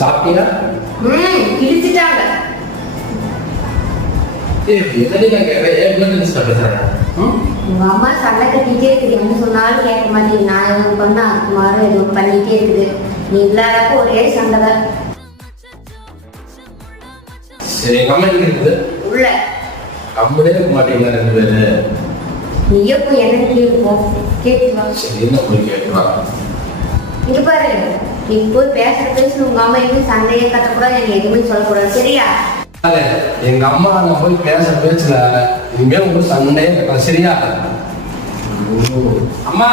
சாப்பிட்டியா? கிழிச்சிட்டாங்க. உங்க அம்மா சண்டை கட்டிட்டே இருக்குது. என்ன சொன்னாலும் கேட்க மாட்டேங்குது. நான் எதுவும் பண்ணா சுமாரும் எதுவும் பண்ணிட்டே இருக்குது. நீ இல்லாதப்போ ஒரே சண்டை தான். சரி, எங்க அம்மா எங்க இருக்குது? உள்ள. கம்முனே இருக்க மாட்டீங்களா ரெண்டு பேரு? நீயே போய் என்ன கேட்போம் கேட்டு வா. சரி, என்ன போய் கேட்கலாம். இங்க பாரு, நீ போய் பேச உங்க அம்மா எதுவும் சண்டையே கட்டக்கூடாது, எனக்கு எதுவுமே சொல்லக்கூடாது, சரியா? எங்க அம்மா நான் போய் பேச பேசல, இனிமே உங்களுக்கு சண்டையே கட்டலாம், சரியா? அம்மா